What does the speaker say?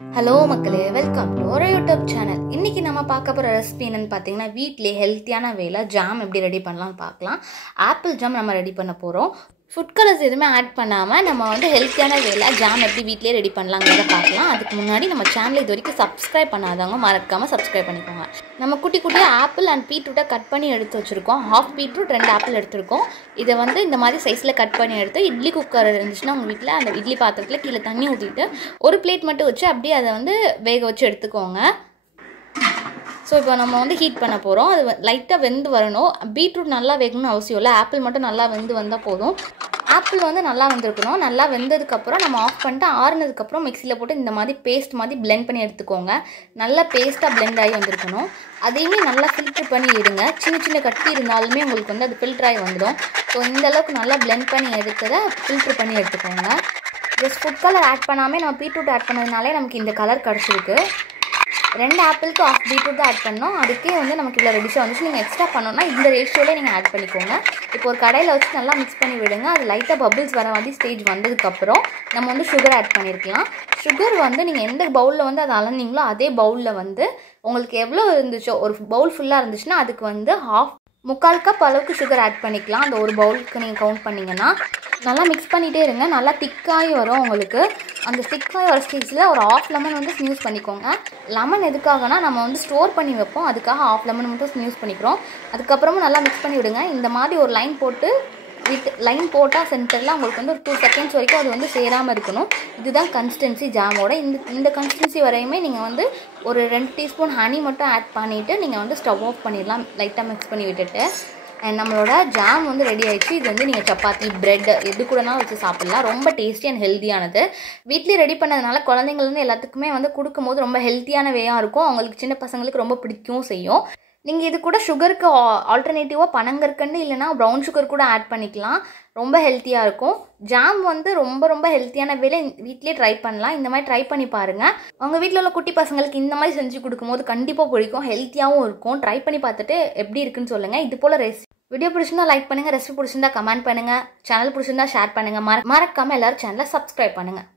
Hello மக்களே, welcome to ஒரு YouTube channel. இன்றைக்கி நம்ம பார்க்க போகிற ரெசிபி என்னென்னு பார்த்தீங்கன்னா, வீட்டிலே ஹெல்த்தியான வேலை ஜாம் எப்படி ரெடி பண்ணலாம்னு பார்க்கலாம். ஆப்பிள் ஜாம் நம்ம ரெடி பண்ண போகிறோம். ஃபுட் கலர்ஸ் எதுவுமே ஆட் பண்ணாமல் நம்ம ஹெல்த்தியான வேலை ஜாம் எப்படி வீட்டிலே ரெடி பண்ணலாங்கிறத பார்க்கலாம். அதுக்கு முன்னாடி நம்ம சேனலை இது வரைக்கும் சப்ஸ்கிரைப் பண்ணாதவங்க மறக்காமல் சப்ஸ்கிரைப் பண்ணிக்கோங்க. நம்ம குட்டி குட்டியாக ஆப்பிள் அண்ட் பீட்ரூட்டை கட் பண்ணி எடுத்து வச்சுருக்கோம். ஹாஃப் பீட்ரூட் 2 ஆப்பிள் எடுத்துருக்கோம். இதை இந்த மாதிரி சைஸில் கட் பண்ணி எடுத்து இட்லி குக்கர் இருந்துச்சுன்னா உங்கள் வீட்டில் அந்த இட்லி பாத்திரத்தில் கீழே தண்ணி ஊற்றிட்டு ஒரு பிளேட் மட்டும் வச்சு அப்படியே அதை வேக வச்சு எடுத்துக்கோங்க. ஸோ இப்போ நம்ம ஹீட் பண்ண போகிறோம். அது லைட்டாக வெந்து வரணும். பீட்ரூட் நல்லா வேகணும்னு அவசியம் இல்லை. ஆப்பிள் மட்டும் நல்லா வெந்து வந்தால் போதும். ஆப்பிள் நல்லா வெந்திருக்கணும். நல்லா வெந்ததுக்கப்புறம் நம்ம ஆஃப் பண்ணிட்டு ஆறுனதுக்கப்புறம் மிக்சியில் போட்டு இந்த மாதிரி பேஸ்ட் மாதிரி பிளெண்ட் பண்ணி எடுத்துக்கோங்க. நல்லா பேஸ்ட்டாக பிளெண்ட் ஆகி வந்திருக்கணும். அதையுமே நல்லா ஃபில்ட்ரு பண்ணி விடுங்க. சின்ன சின்ன கட்டி இருந்தாலுமே உங்களுக்கு அது ஃபில்டர் ஆகி வந்துடும். ஸோ இந்தளவுக்கு நல்லா பிளெண்ட் பண்ணி எடுத்ததை ஃபில்ட்ரு பண்ணி எடுத்துக்கோங்க. ஜஸ்ட் ஃபுட் கலர் ஆட் பண்ணாமல் நம்ம பீட்ரூட் ஆட் பண்ணதுனாலே நமக்கு இந்த கலர் கிடச்சிருக்கு. 2 ஆப்பிளுக்கு ஆஃப் பீட்ரூட் தான் ஆட் பண்ணோம். அதுக்கே நமக்கு இவ்வளோ ரெடிஷாக வந்துச்சு. நீங்கள் எக்ஸ்ட்ரா பண்ணோன்னா இந்த ரேஷியோவில் நீங்கள் ஆட் பண்ணிக்கோங்க. இப்போ ஒரு கடையில் வச்சு நல்லா மிக்ஸ் பண்ணி விடுங்க. அது லைட்டாக பபிள்ஸ் வர மாதிரி ஸ்டேஜ் வந்ததுக்கப்புறம் நம்ம சுகர் ஆட் பண்ணியிருக்கலாம். சுகர் நீங்கள் எந்த பவுலில் அதை அளந்தீங்களோ அதே பவுலில் உங்களுக்கு எவ்வளோ இருந்துச்சோ, ஒரு பவுல் ஃபுல்லாக இருந்துச்சுன்னா அதுக்கு முக்கால் கப் அளவுக்கு சுகர் ஆட் பண்ணிக்கலாம். அந்த ஒரு பவுலுக்கு நீங்கள் கவுண்ட் பண்ணிங்கன்னா நல்லா மிக்ஸ் பண்ணிகிட்டே இருங்க. நல்லா திக்காகி வரும். உங்களுக்கு அந்த திக்காகி வர ஸ்டேஜில் ஒரு ஆஃப் லெமன் ஸ்னியூஸ் பண்ணிக்கோங்க. லெமன் எதுக்காகனா நம்ம ஸ்டோர் பண்ணி வைப்போம். அதுக்காக ஆஃப் லெமன் மட்டும் ஸ்னியூஸ் பண்ணிக்கிறோம். அதுக்கப்புறமும் நல்லா மிக்ஸ் பண்ணி விடுங்க. இந்த மாதிரி ஒரு லைன் போட்டு லைன் போட்டால் சென்டரில் உங்களுக்கு ஒரு 2 செகண்ட்ஸ் வரைக்கும் அது சேராமல் இருக்கணும். இதுதான் கன்சிஸ்டன்சி ஜாமோட. இந்த கன்சிஸ்டன்சி வரையுமே நீங்கள் ஒரு 2 டீஸ்பூன் ஹனி மட்டும் ஆட் பண்ணிவிட்டு நீங்கள் ஸ்டவ் ஆஃப் பண்ணிடலாம். லைட்டாக மிக்ஸ் பண்ணி விட்டுட்டு நம்மளோட ஜாம் ரெடி ஆகிடுச்சு. இது நீங்கள் சப்பாத்தி, பிரெட் எது கூடனாலும் வச்சு சாப்பிட்லாம். ரொம்ப டேஸ்டி அண்ட் ஹெல்த்தியானது. வீட்லேயே ரெடி பண்ணதுனால குழந்தைங்கள்லேருந்து எல்லாத்துக்குமே கொடுக்கும்போது ரொம்ப ஹெல்த்தியான வேயாக இருக்கும். அவங்களுக்கு சின்ன பசங்களுக்கு ரொம்ப பிடிக்கவும் செய்யும். நீங்கள் இது கூட சுகருக்கு ஆல்டர்னேட்டிவாக பனங்கற்கண்டு இல்லைனா ப்ரௌன் சுகர் கூட ஆட் பண்ணிக்கலாம். ரொம்ப ஹெல்த்தியாக இருக்கும். ஜாம் ரொம்ப ரொம்ப ஹெல்த்தியான வேலை வீட்டிலே ட்ரை பண்ணலாம். இந்த மாதிரி ட்ரை பண்ணி பாருங்கள். உங்கள் வீட்டில் உள்ள குட்டி பசங்களுக்கு இந்த மாதிரி செஞ்சு கொடுக்கும்போது கண்டிப்பாக பிடிக்கும். ஹெல்த்தியாகவும் இருக்கும். ட்ரை பண்ணி பார்த்துட்டு எப்படி இருக்குன்னு சொல்லுங்கள். இது போல் வீடியோ பிடிச்சிருந்தா லைக் பண்ணுங்கள். ரெசிபி பிடிச்சிருந்தா கமெண்ட் பண்ணுங்கள். சேனல் பிடிச்சிருந்தா ஷேர் பண்ணுங்கள். மறக்காமல் எல்லோரும் சேனலை சப்ஸ்கிரைப் பண்ணுங்கள்.